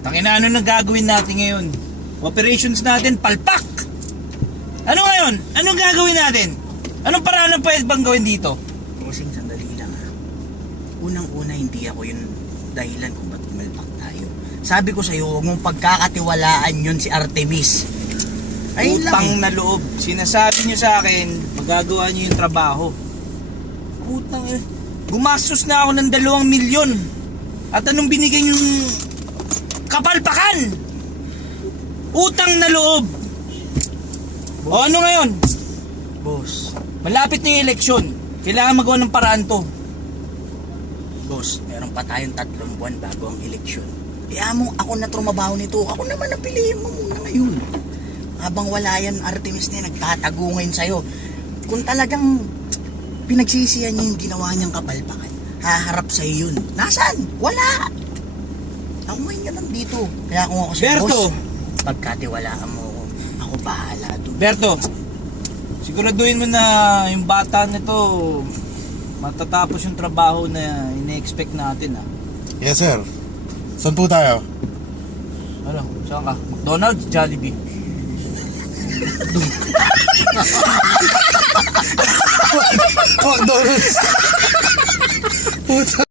Tangina, ano na gagawin natin ngayon? Operations natin, palpak! Ano ngayon? Anong gagawin natin? Anong paraan ang pwede bang gawin dito? Bossing, sandali lang ha. Unang-una, hindi ako yung dahilan kung ba't pumalpak tayo. Sabi ko sa'yo, huwag mong pagkakatiwalaan yun si Artemis. Ayun lang Utang eh. na loob. Sinasabi nyo sa akin, magagawa nyo yung trabaho. Utang eh. Gumastos na ako ng 2 milyon. At anong binigay yung kapalpakan? Utang na loob. O ano ngayon? Boss, Malapit na yung eleksyon. Kailangan magawa ng paraan to. boss, meron pa tayong 3 buwan bago ang eleksyon. Kaya mo, ako na trumabaho nito. Ako naman ang piliin mo muna ngayon. Habang wala yan, Artemis na yan, nagtatago ngayon sa'yo. Kung talagang pinagsisihan niya yung ginawa niyang kapalpakan, haharap sa'yo yun. Nasaan? Wala! Ako ngayon ka lang dito. Kaya kung ako si Berto! boss, pagkatiwalaan mo ako, ako bahala doon. Berto, siguraduhin mo na yung bata nito matatapos yung trabaho na ine-expect natin, ha. Yes, sir. Saan po tayo? Ano? Saan ka? McDonald's? Jollibee? McDonald's. Puta.